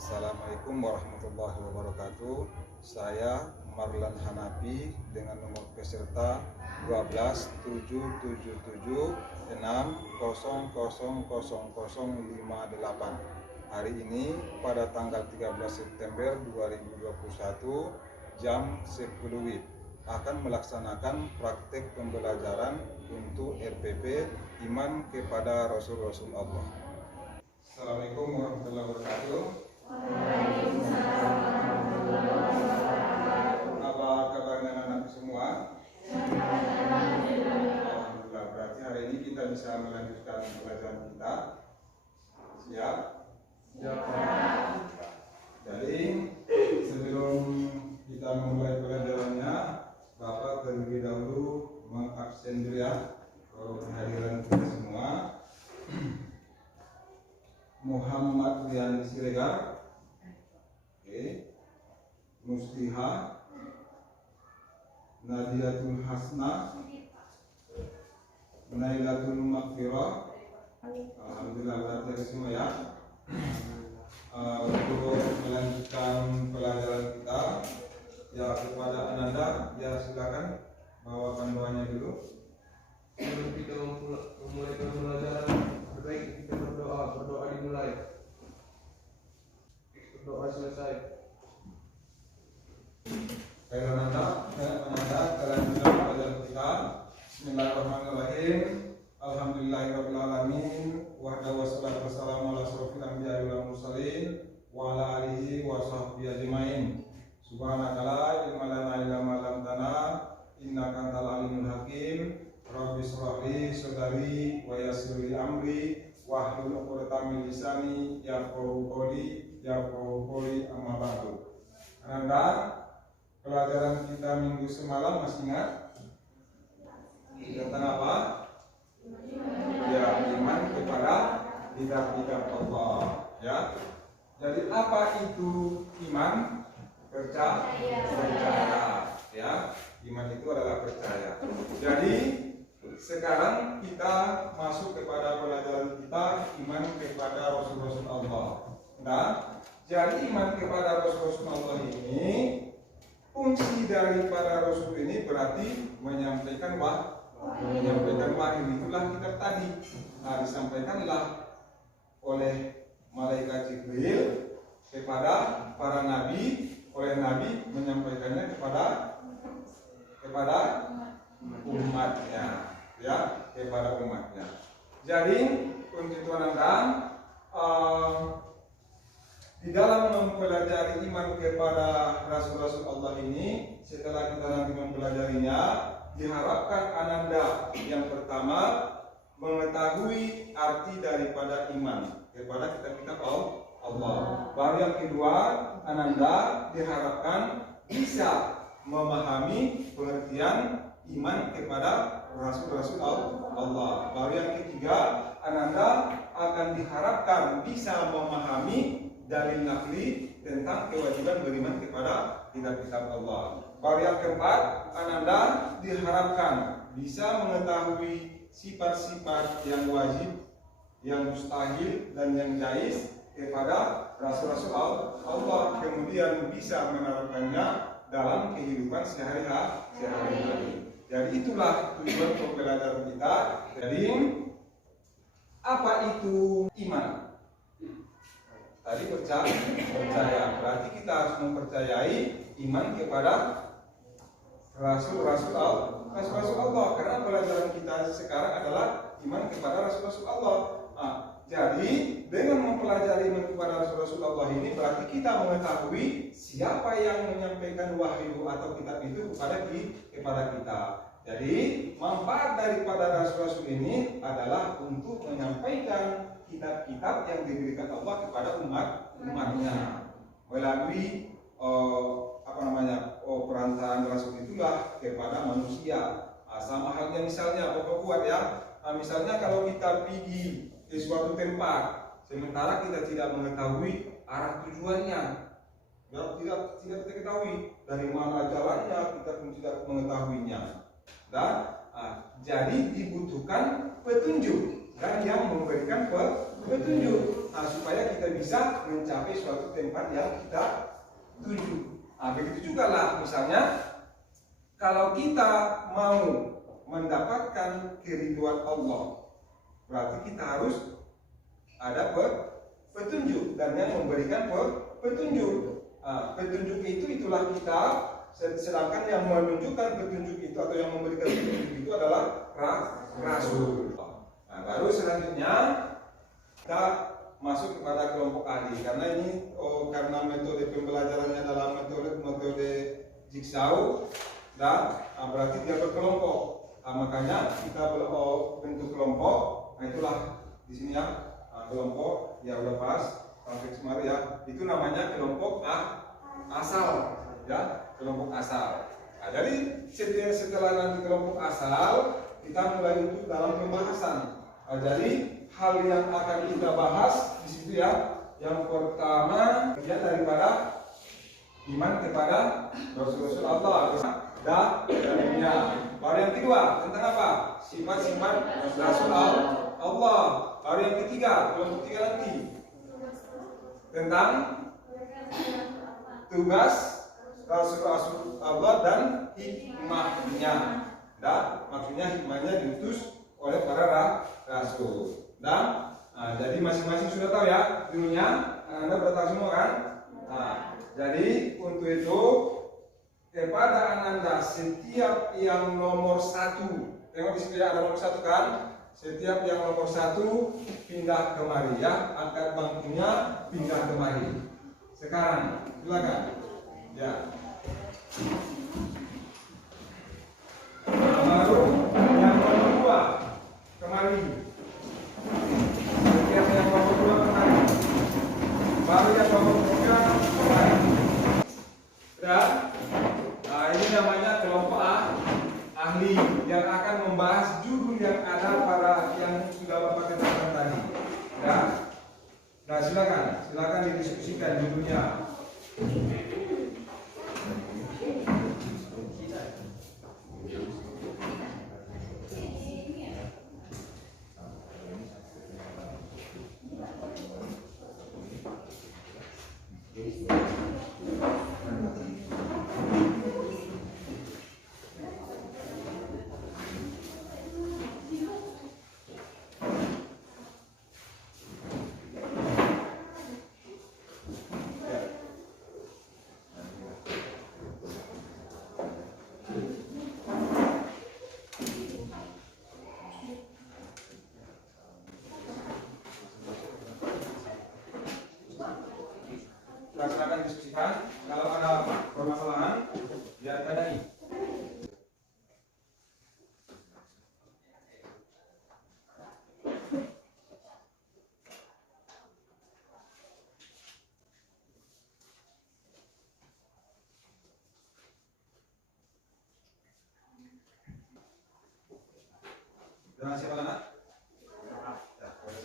Assalamualaikum warahmatullahi wabarakatuh. Saya Marlan Hanafi dengan nomor peserta 12776000058. Hari ini pada tanggal 13 September 2021 jam 10 WIB akan melaksanakan praktek pembelajaran untuk RPP Iman kepada Rasul-Rasul Allah. Assalamualaikum warahmatullahi wabarakatuh. Apa kabarnya anak-anak semua? Alhamdulillah, berarti hari ini kita bisa melanjutkan pelajaran kita. Siap? Jadi sebelum kita memulai pelajarannya, Bapak terlebih dahulu mengabsen dulu ya kehadiran kita semua. Muhammad Rian Siregar, Mustiha, Nadiatul Hasna, Nailatul Maghfirah. Alhamdulillah, berarti semua ya. Untuk melanjutkan pelajaran kita, ya kepada Ananda, ya silakan bawakan doanya dulu. Sebelum kita memulai pembelajaran, baik kita berdoa dimulai, berdoa selesai. Baik Ananda, kelanjutan pelajaran kita. Bismillahirrahmanirrahim. Alhamdulillahirabbil alamin. Wahdahu wassalatu wassalamu ala asyrofil anbiya'i wal mursalin wa ala alihi wa sahbihi ajmain. Subhanaka la ilma lana illa ma 'allamtana innaka antal alimul hakim. Rabbi shrah li sadri wa yassir li amri wahlul 'uqdatam min lisani yafqahu qawli amma ba'du. Ananda, pelajaran kita minggu semalam masih ingat? Tentang apa? Ya, iman kepada kitab-kitab Allah, ya. Jadi apa itu iman? Percaya, ya. Iman itu adalah percaya. Jadi sekarang kita masuk kepada pelajaran kita, iman kepada Rasul-Rasul Allah. Nah, jadi iman kepada Rasul-Rasul Allah ini, fungsi daripada Rasul ini berarti menyampaikan wahyu. Itulah kitab tadi. Nah, disampaikanlah oleh malaikat Jibril kepada para nabi, oleh nabi menyampaikannya kepada umatnya, ya, kepada umatnya. Jadi untuk Anda di dalam mempelajari iman kepada Rasul-Rasul Allah ini, setelah kita nanti mempelajarinya, diharapkan Ananda yang pertama mengetahui arti daripada iman kepada kitab-kitab Allah. Baru yang kedua, Ananda diharapkan bisa memahami pengertian iman kepada Rasul-Rasul Allah. Baru yang ketiga, Ananda akan diharapkan bisa memahami dalil nakli tentang kewajiban beriman kepada kitab-kitab Allah. Baru yang keempat, Ananda diharapkan bisa mengetahui sifat-sifat yang wajib, yang mustahil dan yang jaiz kepada Rasul-Rasul Allah, kemudian bisa menerapkannya dalam kehidupan sehari-hari. Jadi itulah tujuan pembelajaran kita. Jadi apa itu iman? Tadi percaya. Berarti kita harus mempercayai iman kepada Rasul-Rasul Allah. Karena pelajaran kita sekarang adalah iman kepada Rasul-Rasul Allah. Nah, jadi dengan mempelajari iman kepada Rasul-Rasul Allah ini berarti kita mengetahui siapa yang menyampaikan wahyu atau kitab itu kepada kita. Jadi manfaat daripada Rasul-Rasul ini adalah untuk menyampaikan kitab-kitab yang diberikan Allah kepada umatnya melalui perantaraan Rasul itulah kepada manusia. Sama halnya misalnya kuat ya. Misalnya kalau kita pergi ke suatu tempat, sementara kita tidak mengetahui arah tujuannya, ya, tidak diketahui dari mana jalannya, kita pun tidak mengetahuinya. Dan jadi dibutuhkan petunjuk dan yang memberikan petunjuk. supaya kita bisa mencapai suatu tempat yang kita tuju. Begitu juga lah misalnya kalau kita mau mendapatkan keriduan Allah, berarti kita harus ada petunjuk, dan yang memberikan petunjuk. Petunjuk itulah kita. Sedangkan yang menunjukkan petunjuk itu atau yang memberikan petunjuk itu adalah Rasul. Baru selanjutnya kita masuk kepada kelompok ahli, karena ini karena metode pembelajarannya dalam metode jigsaw, dan berarti dia berkelompok. Makanya kita bentuk kelompok. Itulah di sini ya, kelompok ya udah pas praktek semari ya. Itu namanya kelompok asal ya, kelompok asal. Jadi setelah nanti kelompok asal, kita mulai untuk dalam pembahasan. Jadi hal yang akan kita bahas di situ ya, yang pertama dia daripada iman kepada Rasul Allah dan dunia. Baru yang kedua tentang apa? Sifat-sifat Rasul Allah. Baru yang ketiga, kelompok tiga nanti tentang tugas Rasul Allah dan hikmahnya. Dan maksudnya hikmahnya diutus oleh para rasul. Dan jadi masing-masing sudah tahu ya dulunya, Anda sudah tahu semua kan? Jadi untuk itu kepada Ananda setiap yang nomor 1, tengok di sini ada nomor 1 kan? Setiap yang nomor 1 pindah kemari ya, angkat bangkunya pindah kemari. Sekarang silakan. Ya. Baru yang nomor 2 kemari. Setiap yang nomor 2 kemari. Baru yang nomor 3 kemari. Ya. Ini namanya kelompok ahli yang akan membahas judul yang ada pada yang sudah Bapak katakan tadi. Ya. Nah, silakan didiskusikan judulnya. Silakan diskusikan. Kalau ada permasalahan, ya tanyai. Jangan siapa nak?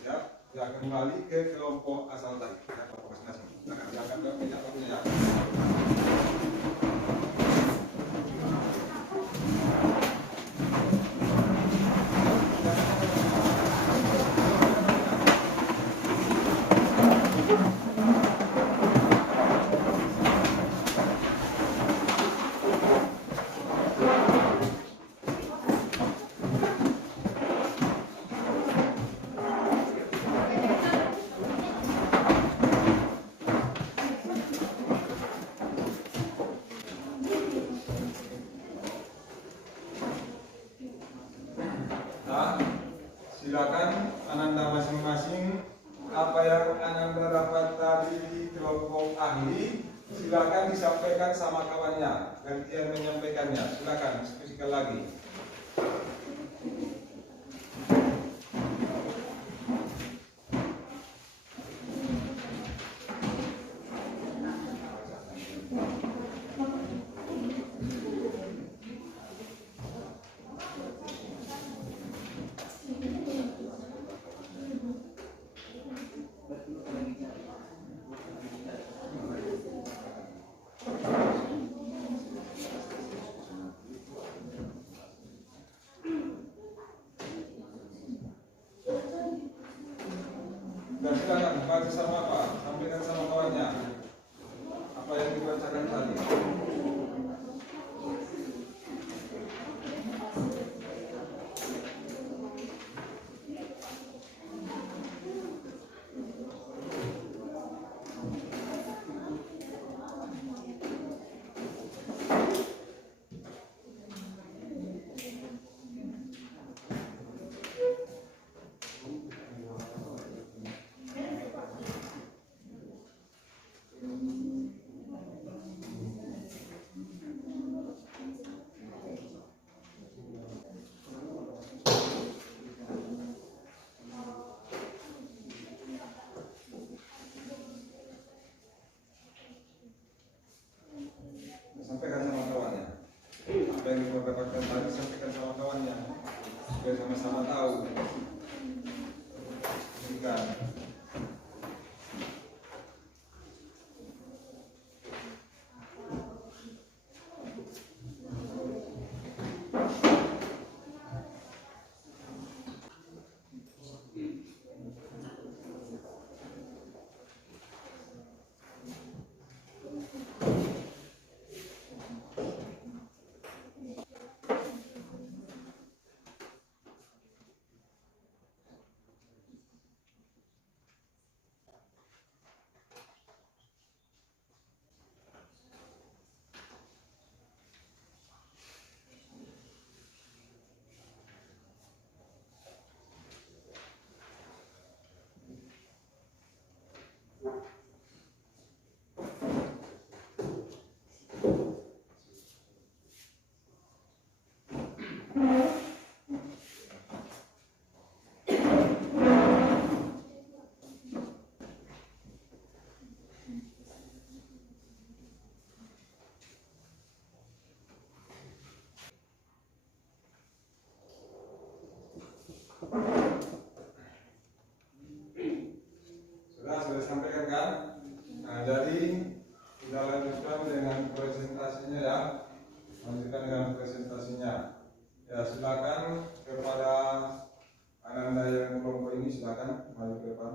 Siap. Ya, kembali ke kelompok asal tadi. Kelompok masing-masing. Silakan minta waktunya ya. Silakan Ananda masing-masing apa yang Ananda dapat tadi di kelompok ahli, silakan disampaikan sama kawannya, gantian menyampaikannya. Silakan diskusikan lagi. Dan silakan berarti sama apa? Sampaikan sama kawannya apa yang dibacakan tadi. Sampaikan sama kawannya apa yang didapatkan tadi, sampaikan sama kawannya supaya sama-sama tahu. Berikan. Sudah sampaikan kan? Nah, jadi kita lanjutkan dengan presentasinya ya. Lanjutkan dengan presentasinya. Ya, silakan kepada Ananda yang kelompok ini, silakan maju ke depan.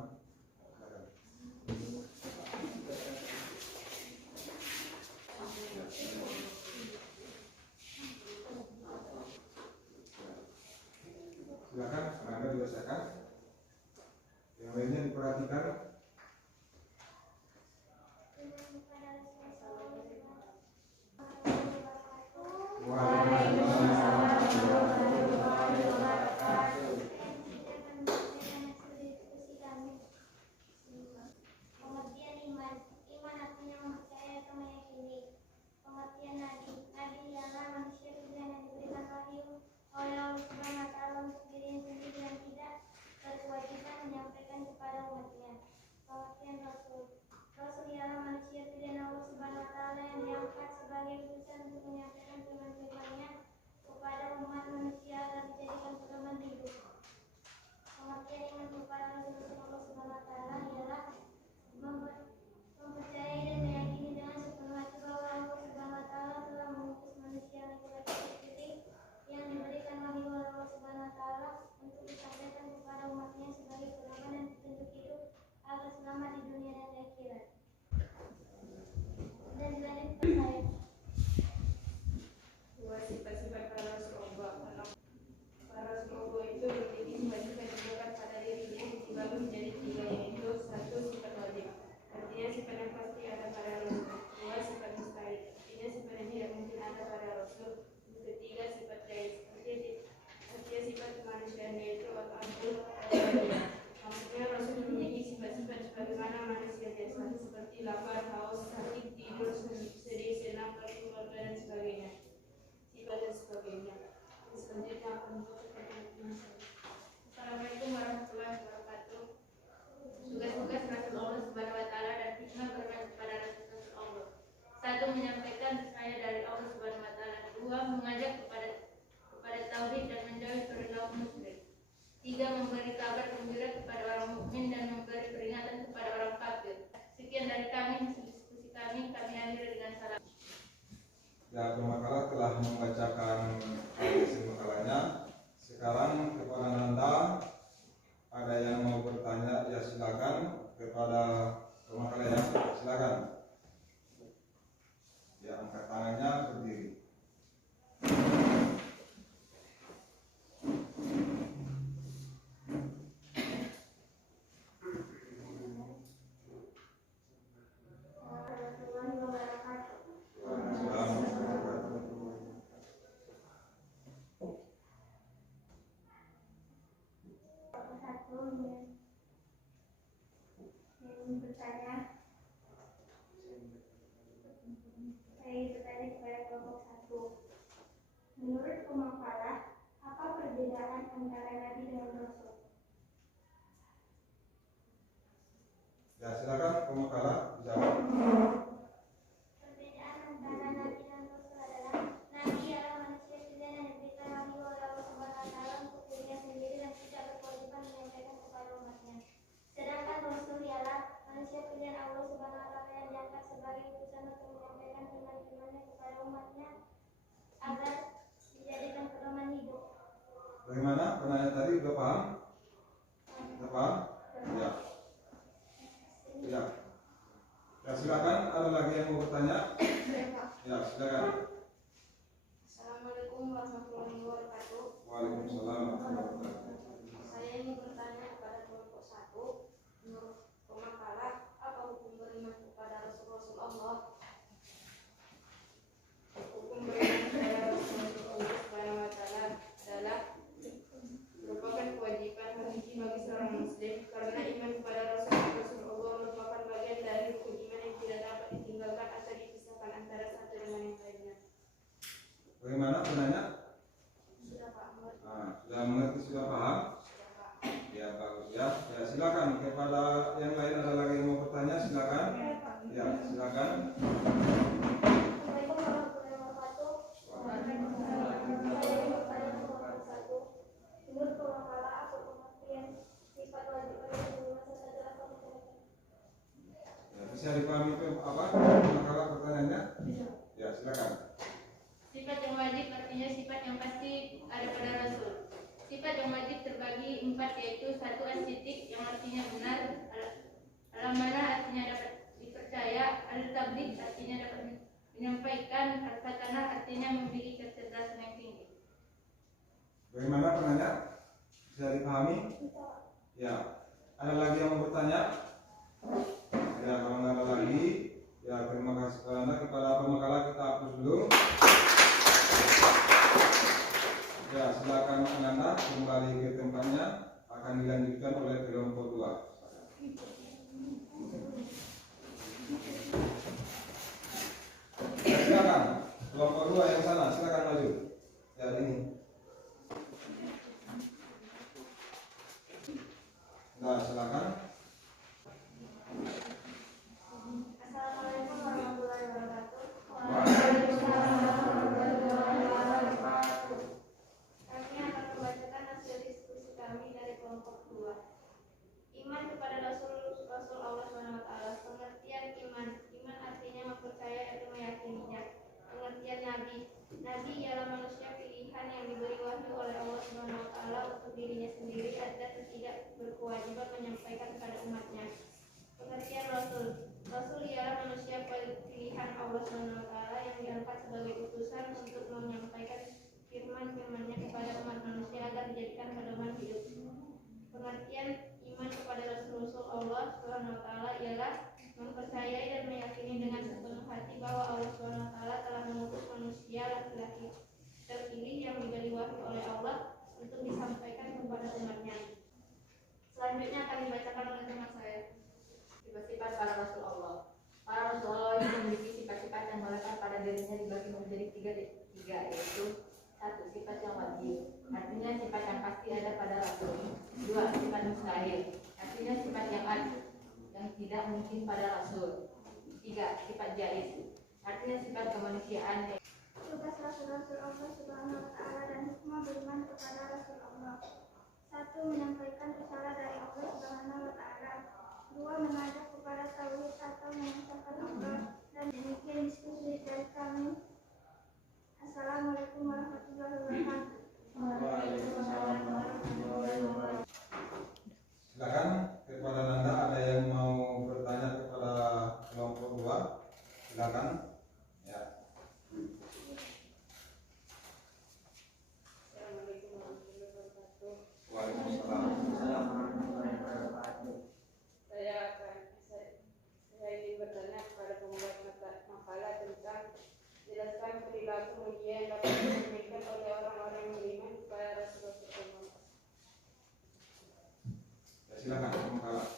Silakan, Ananda dibacakan. Yang lainnya diperhatikan. Assalamualaikum warahmatullahi wabarakatuh. Tugas-tugas Rasul Allah Subhanahu wa taala dan hikmah berkat kepada Rasul Allah. 1. Menyampaikan saya dari Allah Subhanahu wa taala. 2. Mengajak kepada tauhid dan menjauhi perilaku musyrik. 3. Memberi kabar gembira kepada orang mukmin dan memberi peringatan kepada orang kafir. Sekian dari kami, diskusi kami akhiri dengan salam. Ya, pemakalah telah membacakan hasil makalahnya. Sekarang kepada Anda ada yang mau bertanya, ya silakan. kepada pemakaian yang silakan. Ya, angkat tangannya berdiri. Menurut pemakalah, apa perbedaan antara Nabi dengan Rasul? Ya, silakan pemakalah dijawab. Perbedaan antara Nabi dan Rasul adalah Nabi adalah manusia pilihan yang diberikan wahyu oleh Allah Subhanahu wa Ta'ala untuk dirinya sendiri dan tidak berkewajiban menyampaikan kepada umatnya. Sedangkan Rasul ialah manusia pilihan Allah Subhanahu wa Ta'ala yang diangkat sebagai utusan untuk menyampaikan firman-firman-Nya kepada umatnya agar dijadikan pedoman hidup. Bagaimana? Penanya tadi sudah paham? Sudah paham? Ya. Ya. Ya, silakan. Ada lagi yang mau bertanya? Ya, silakan. Assalamualaikum warahmatullahi wabarakatuh. Waalaikumsalam warahmatullahi wabarakatuh. Saya ingin bertanya kepada kelompok 1. Menurut pemakalah, apa hukum beriman kepada Rasul-Rasul Allah? Hukum beriman kepada Rasul-Rasul Allah Subhanahu wa Ta'ala adalah merupakan kewajiban wajib bagi seorang muslim, karena iman kepada Rasul-Rasul Allah merupakan bagian dari rukun iman yang tidak dapat ditinggalkan atau dipisahkan antara satu dengan yang lainnya. Bagaimana penanya? Sudah Pak Ahmad? Sudah mengerti, sudah paham? Ya, bagus ya. Ya, silakan. Kepada yang lain ada lagi yang mau bertanya, silakan. Ya, silakan. Assalamualaikum warahmatullahi wabarakatuh. Saya ingin bertanya kepada kelompok 1. Menurut pemakalah, apa pengertian sifat wajib bagi seluruh masa jelaskan masyarakat? Ya, bisa dipahami itu apa? Makalah pertanyaannya? Ya, silakan. Sifat yang wajib artinya sifat yang pasti ada pada Rasul. Sifat yang wajib terbagi 4, yaitu 1 as-siddiq yang artinya benar, al-amanah artinya dapat dipercaya, al-tabligh artinya dapat menyampaikan, al-fatanah artinya memiliki kecerdasan yang tinggi. Bagaimana penanya? Bisa dipahami? Ya. Ada lagi yang mau bertanya? Ya, kalau nggak ada lagi, ya terima kasih kepada pemakalah, kita hapus dulu. Ya, silakan Ananda kembali ke tempatnya, akan dilanjutkan oleh kelompok 2. Ya, silakan kelompok 2 yang sana, silakan maju. Ya, ini. Nah, silakan. Assalamualaikum warahmatullahi wabarakatuh. Kami akan membacakan hasil diskusi kami dari kelompok 2. Iman kepada Rasul Allah Subhanahu wa Ta'ala. Pengertian iman. Iman artinya mempercayai atau meyakininya. Pengertian Nabi. Nabi ialah manusia pilihan yang diberi wahyu oleh Allah Subhanahu wa Ta'ala untuk dirinya sendiri dan tidak berkewajiban menyampaikan kepada umatnya. Pengertian Rasul. Rasul ialah manusia pilihan Allah Subhanahu wa Ta'ala yang diangkat sebagai utusan untuk menyampaikan firman-firman-Nya kepada umat manusia agar dijadikan pedoman hidup. Pengertian iman kepada Rasul Allah Subhanahu wa Ta'ala ialah mempercayai dan meyakini dengan sepenuh hati bahwa Allah Subhanahu wa Ta'ala telah mengutus manusia laki-laki terpilih yang diberi wahyu oleh Allah untuk disampaikan kepada umatnya. Selanjutnya akan dibacakan oleh teman saya. Sifat-sifat para Rasul Allah. Para Rasul Allah itu memiliki sifat-sifat yang melekat pada dirinya dibagi menjadi tiga, yaitu 1. Sifat yang wajib, artinya sifat yang pasti ada pada Rasul. 2. Sifat mustahil, artinya sifat yang ada yang tidak mungkin pada Rasul. 3. Sifat jaiz, artinya sifat kemanusiaan. Tugas Rasul-Rasul Allah Subhanahu wa Ta'ala dan hikmah beriman kepada Rasul Allah. 1. Menyampaikan risalah dari Allah Subhanahu wa Ta'ala. 2. Mengajak kepada tauhid atau mengesahkan Allah. Dan demikian diskusi dari kami. Assalamualaikum warahmatullahi wabarakatuh. Silakan kepada Nanda, ada yang mau Silakan. Ya. Assalamualaikum warahmatullahi wabarakatuh. Waalaikumsalam. Saya ingin bertanya kepada pembuat makalah tentang jelaskan perilaku mulia yang dapat ditunjukkan oleh orang-orang yang beriman kepada Rasulullah. Ya, silakan makalah.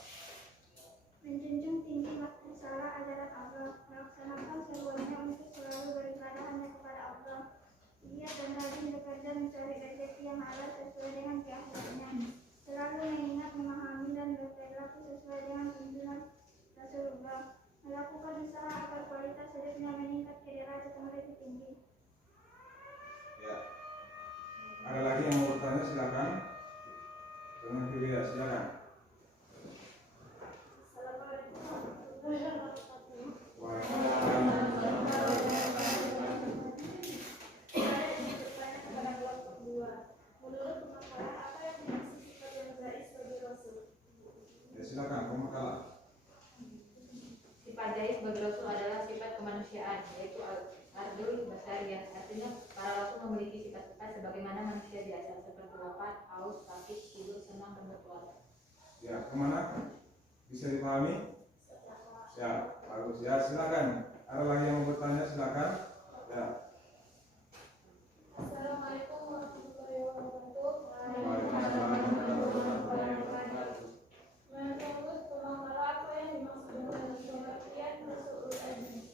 Menjunjung tinggi masalah ajaran Allah, melaksanakan seluruhnya untuk selalu beribadah hanya kepada Allah. Ia dan rajin bekerja mencari rezeki yang halal sesuai dengan keahliannya. Selalu mengingat, memahami dan berperilaku sesuai dengan tuntunan Rasulullah. Melakukan usaha agar kualitas hidupnya meningkat ke derajat yang lebih tinggi. Ya. Ada lagi yang mau bertanya, silakan. Dengan pilih ya, silakan. Assalamualaikum warahmatullahi wabarakatuh. Waalaikumsalam. Saya ingin bertanya kepada kelompok 2. Menurut pemakalah, apa yang dimaksud sifat yang jais bagi Rasul? Ya, silakan makalah. Sifat jais bagi Rasul adalah sifat kemanusiaan, yaitu ardul basariyah. Artinya para Rasul memiliki sifat-sifat sebagaimana manusia biasa, seperti lapar, haus, sakit, tidur, senang, dan berkeluarga. Ya, kemana? Bisa dipahami? Ya, bagus. Ya, silakan. Ada lagi yang mau bertanya, silakan. Ya. Assalamualaikum warahmatullahi wabarakatuh. Menurut pemakalah, apa yang dimaksud dengan pengertian Rasulul Azmi?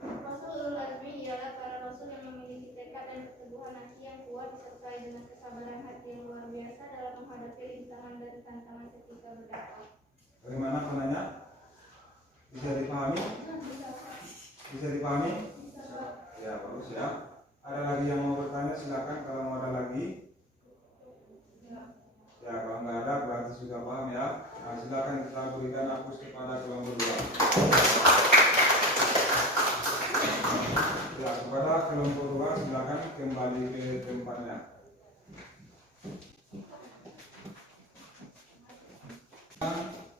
Rasulul Azmi ialah para rasul yang memiliki tekad dan keteguhan hati yang kuat disertai dengan kesabaran hati yang luar biasa dalam menghadapi rintangan dan tantangan ketika berdakwah. Bagaimana penanya? Bisa dipahami? Bisa dipahami? Ya, bagus ya. Ada lagi yang mau bertanya, silakan. Kalau mau ada lagi. Ya, kalau nggak ada berarti sudah paham ya. Nah, silakan kita berikan hapus kepada kelompok 2. Ya, kepada kelompok 2 silakan kembali ke tempatnya.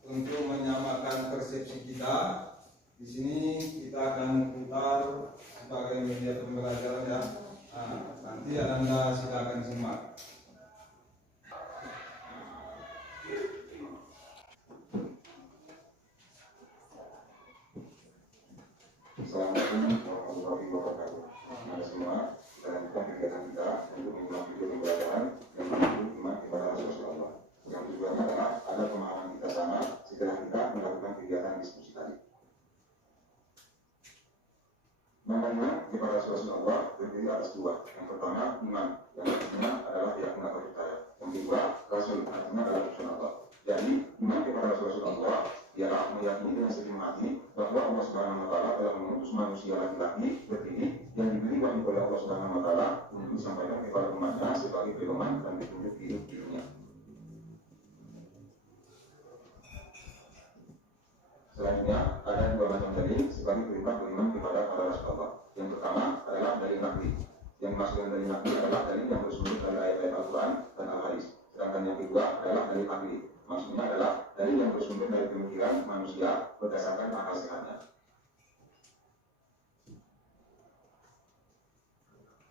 Untuk menyamakan persepsi kita, di sini kita akan putar sebagai media pembelajaran ya. Nah, nanti Anda silakan simak. Assalamualaikum warahmatullahi wabarakatuh. Mari semua kita lanjutkan kegiatan kita untuk mengulang video pembelajaran yang berjudul iman kepada Rasulullah. Yang tujuannya adalah agar pemahaman kita sama setelah kita melakukan kegiatan diskusi tadi. Iman kepada Rasulullah terdiri atas 2. Yang pertama iman, yang artinya adalah keyakinan atau percaya. Yang kedua Rasul, artinya adalah utusan Allah. Jadi iman kepada Rasulullah ialah meyakini dengan sepenuh hati bahwa Allah Subhanahu wa taala telah mengutus manusia laki-laki terpilih yang diberi wahyu oleh Allah Subhanahu wa taala untuk disampaikan kepada umatnya sebagai pedoman dan petunjuk hidup di dunia. Selanjutnya ada 2 macam dalil sebagai perintah beriman kepada Rasulullah. Yang pertama adalah dalil nakli. Yang dimaksudkan dalil nakli adalah dalil yang bersumber dari ayat-ayat Al-Quran dan Al-Hadis. Sedangkan yang kedua adalah dalil akli. Maksudnya adalah dalil yang bersumber dari pemikiran manusia berdasarkan akal sehatnya.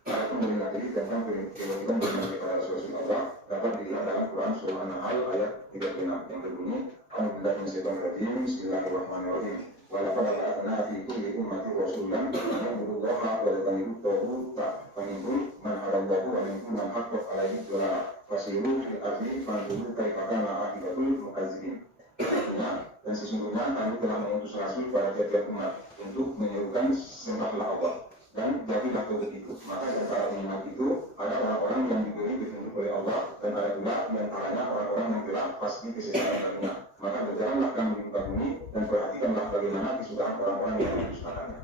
Adapun dalil nakli tentang kewajiban beriman kepada Rasulullah dapat dilihat dalam Quran surah An-Nahl ayat 36 yang berbunyi Alhamdulillah Bismillahirrahmanirrahim Bismillahirrahmanirrahim Walaqad ba'athna fi kulli ummatin rasulan an ya'budullaha wa yajtanibu at-taghut fanihum man halallahu wa minhum man haqqat alaihi dhalalah fasiru fil ardi fanzuru kaifa kana aqibatul mukazzibin. Dan sesungguhnya kami telah mengutus rasul pada tiap-tiap umat untuk menyerukan sembahlah Allah dan jadilah begitu. Maka di antara umat itu ada orang-orang yang diberi petunjuk oleh Allah dan ada pula di antaranya orang-orang yang telah pasti kesesatan darinya. Maka berjalanlah kamu di muka bumi dan perhatikanlah bagaimana kesudahan orang-orang yang mendustakannya.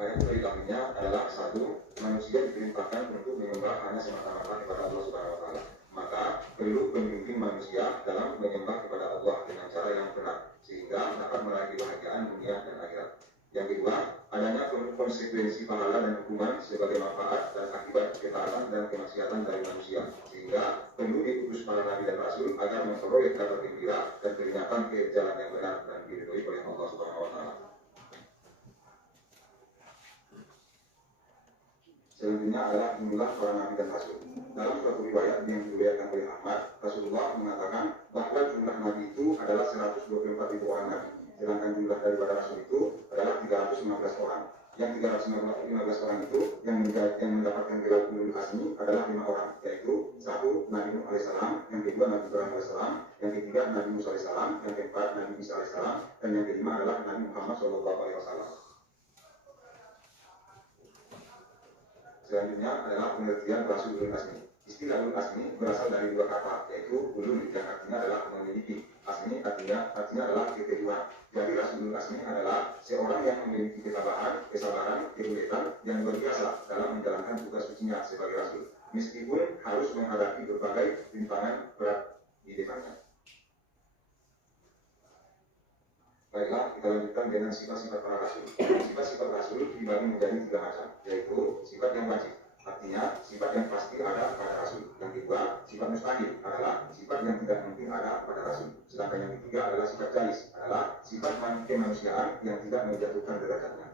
Ayat perintahnya adalah 1. Manusia diperintahkan untuk menyembah hanya semata-mata kepada Allah Subhanahu wa taala. Maka perlu pemimpin manusia dalam menyembah kepada Allah dengan cara yang benar sehingga dapat meraih kebahagiaan dunia dan akhirat. Yang kedua, adanya konsekuensi pahala dan hukuman sebagai manfaat dan akibat ketaatan dan kemaksiatan dari manusia, sehingga perlu diutus para nabi dan rasul agar memperoleh kabar gembira dan peringatan ke jalan yang benar dan diridhoi oleh Allah Subhanahu wa taala. Selanjutnya adalah jumlah para nabi dan rasul. Dalam suatu riwayat yang diriwayatkan oleh Ahmad, Rasulullah mengatakan bahwa jumlah nabi itu adalah 124.000 orang nabi, sedangkan jumlah daripada rasul itu adalah 315 orang. Yang 315 orang itu yang mendapatkan gelar ulul azmi adalah 5 orang, yaitu 1 Nabi Nuh alaihissalam, yang kedua Nabi Ibrahim alaihissalam, yang ketiga Nabi Musa alaihissalam, yang keempat Nabi Isa alaihissalam, dan yang kelima adalah Nabi Muhammad SAW. Selanjutnya adalah pengertian rasul ulul azmi. Istilah ulul azmi berasal dari 2 kata, yaitu ulul yang artinya adalah memiliki, azmi artinya adalah keteguhan. Jadi rasul ulul azmi adalah seorang yang memiliki ketabahan, kesabaran, kegiatan yang berbiasa dalam menjalankan tugas sucinya sebagai rasul, meskipun harus menghadapi berbagai rintangan berat di depannya. Baiklah, kita lanjutkan dengan sifat-sifat para rasul. Sifat-sifat rasul dibagi menjadi 3 macam, yaitu sifat yang wajib, artinya sifat yang pasti ada pada rasul. Yang kedua, sifat mustahil adalah sifat yang tidak mungkin ada pada rasul. Sedangkan yang ketiga adalah sifat jais, adalah sifat kemanusiaan yang tidak menjatuhkan derajatnya.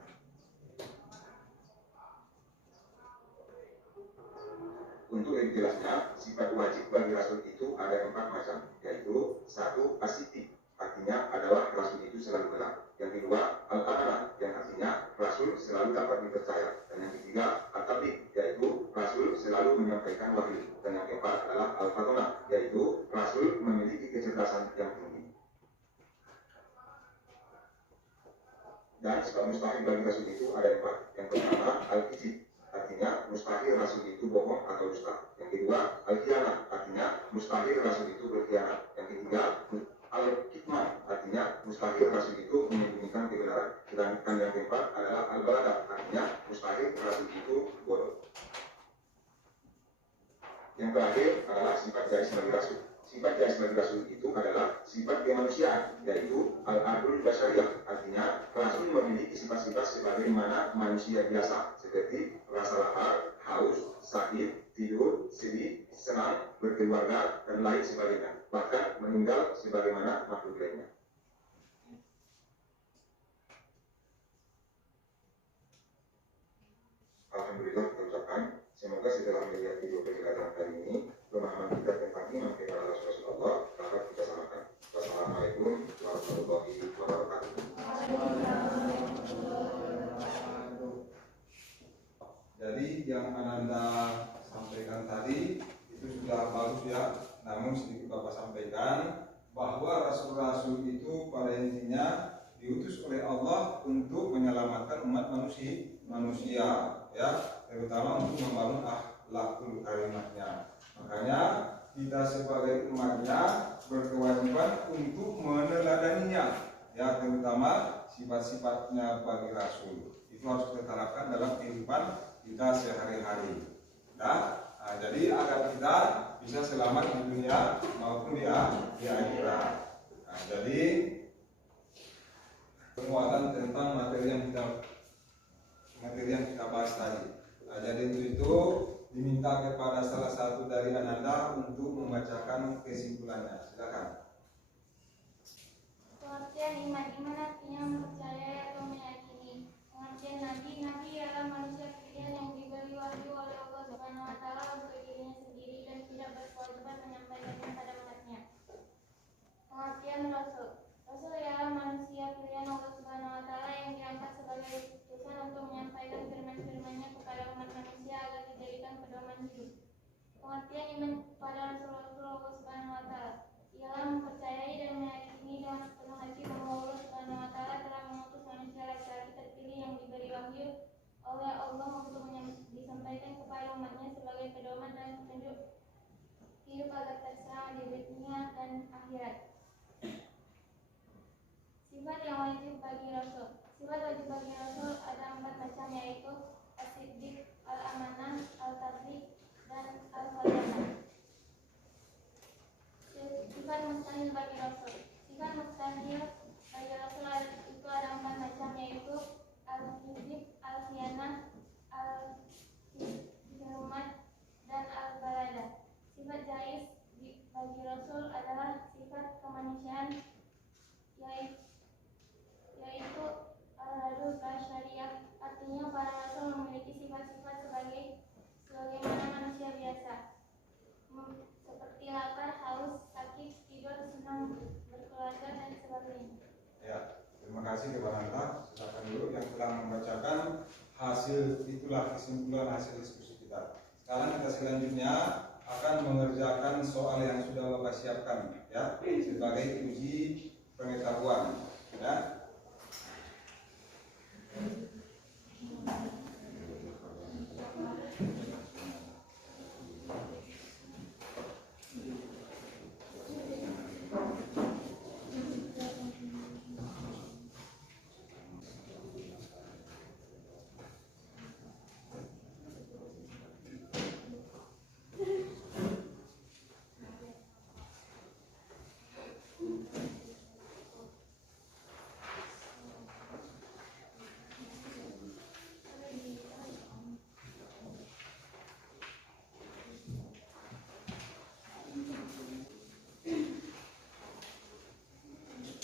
Untuk lebih jelasnya, sifat wajib bagi rasul itu ada 4 macam, yaitu 1. As-siddiq, artinya adalah rasul itu selalu benar. Yang kedua, al-amanah, yang artinya rasul selalu dapat dipercaya. Dan yang ketiga, at-tabligh, yaitu rasul selalu menyampaikan wahyu. Dan yang keempat adalah al-fatonah, yaitu rasul memiliki kecerdasan yang tinggi. Dan sifat mustahil bagi rasul itu ada 4. Yang pertama, al-kizib, artinya mustahil rasul itu bohong atau dusta. Yang kedua, al-khianah, artinya mustahil rasul itu berkhianat. Yang ketiga, al-kitman, artinya mustahil rasul itu menyembunyikan kebenaran. Sedangkan yang keempat adalah al-baladah, artinya mustahil rasul itu bodoh. Yang terakhir adalah sifat jais bagi rasul. Sifat jais bagi rasul itu adalah sifat kemanusiaan, yaitu al-aqlul basyariyah, artinya rasul memiliki sifat-sifat sebagaimana manusia biasa, seperti rasa lapar, haus, sakit, tidur, sedih, senang, berkeluarga, dan lain sebagainya. Bahkan meninggal sebagaimana makhluk lainnya. Alhamdulillah kita ucapkan, semoga setelah melihat video penjelasan kali ini, pemahaman kita tentang iman kepada Rasulullah dapat kita samakan. Wassalamualaikum warahmatullahi wabarakatuh. Jadi yang Ananda sampaikan tadi itu sudah bagus ya. Namun sedikit Bapak sampaikan bahwa rasul-rasul itu pada intinya diutus oleh Allah untuk menyelamatkan umat manusia ya, terutama untuk membangun akhlakul karimahnya. Makanya kita sebagai umatnya berkewajiban untuk meneladaninya ya, terutama sifat-sifatnya bagi rasul. Itu harus kita terapkan dalam kehidupan kita sehari-hari. Nah, jadi agar kita bisa selamat di dunia maupun di akhirat. Nah, jadi penguatan tentang materi yang kita bahas tadi. Nah, jadi itu diminta kepada salah satu dari Ananda untuk membacakan kesimpulannya. Silakan. Pengertian iman artinya mempercayai atau meyakini. Pengertian nabi adalah manusia pilihan yang diberi wahyu oleh Allah Subhanahu wa taala untuk dirinya sendiri dan tidak berkewajiban menyampaikannya pada umatnya. Pengertian rasul ialah manusia pilihan Allah Subhanahu wa taala yang diangkat sebagai utusan untuk menyampaikan firman-firman-Nya kepada umat manusia agar dijadikan pedoman hidup. Pengertian iman pada Rasul Allah Subhanahu wa taala ialah mempercayai dan meyakini dengan sepenuh hati bahwa Allah Subhanahu wa taala telah mengutus manusia laki-laki terpilih yang diberi wahyu oleh Allah untuk disampaikan kepada umatnya sebagai pedoman dan petunjuk hidup agar terselamat di dunia dan akhirat. Sifat yang wajib bagi Rasul. Sifat wajib bagi Rasul ada 4 macam, yaitu as-siddiq, al-amanah, al-tabligh, dan al-fatanah. Sifat mustahil Terima kasih kepada Anda. Silakan dulu yang telah membacakan hasil, itulah kesimpulan hasil diskusi kita. Sekarang kita selanjutnya akan mengerjakan soal yang sudah Bapak siapkan ya sebagai uji pengetahuan ya.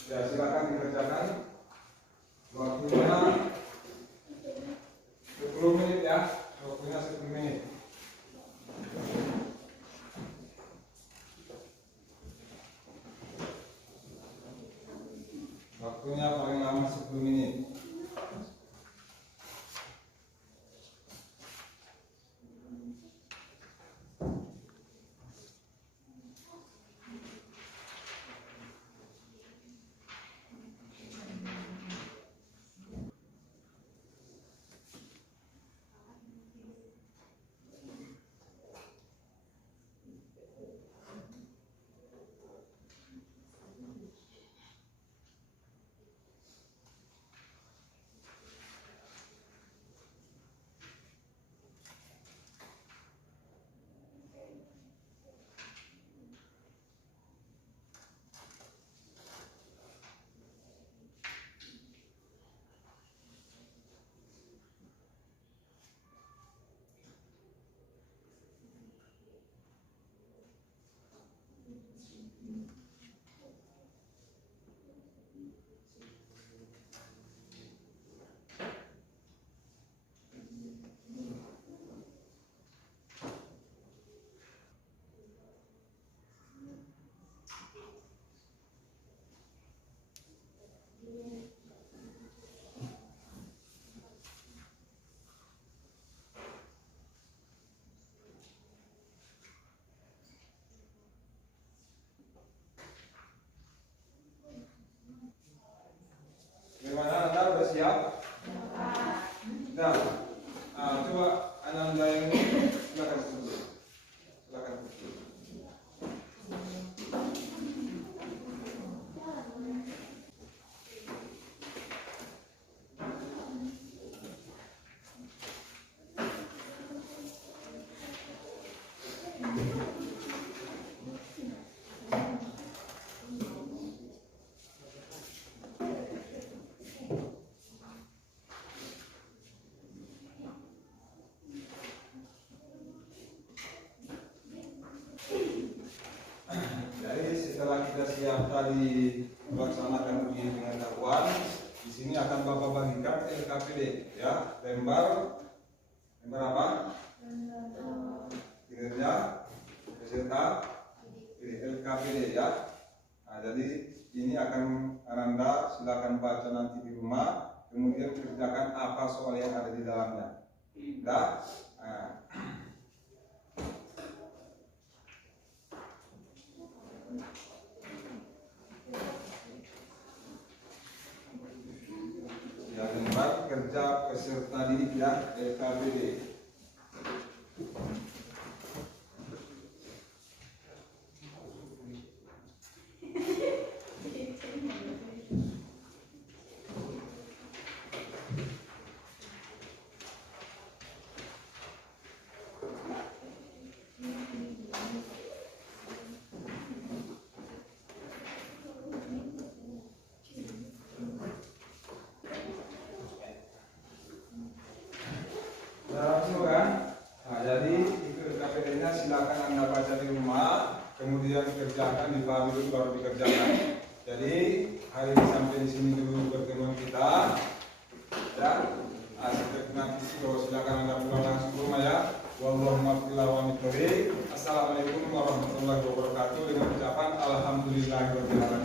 Ya, silakan dikerjakan. Waktunya 10 menit ya. Waktunya 10 menit. Waktunya paling lama 10 menit. Gimana, Anda sudah siap? Nah, coba Anda yang ini silakan dulu. Silakan dulu. Jadi setelah kita siap tadi melaksanakan uji pengetahuan, di sini akan Bapak bagikan LKPD ya, lembar apa? Kinerja peserta LKPD ya. Nah, jadi ini akan Anda silakan baca nanti di rumah, kemudian kerjakan apa soal yang ada di dalamnya. Nah, ya, lembar kerja peserta didik ya, LKPD. Nah, jadi itu LKPD-nya silakan Anda baca di rumah, kemudian kerjakan, dipahami dulu baru dikerjakan. Jadi hari ini sampai di sini dulu pertemuan kita. Ya, nanti silakan Anda pulang langsung ke rumah ya. Assalamualaikum warahmatullahi wabarakatuh dengan ucapan alhamdulillahirabbil alamin.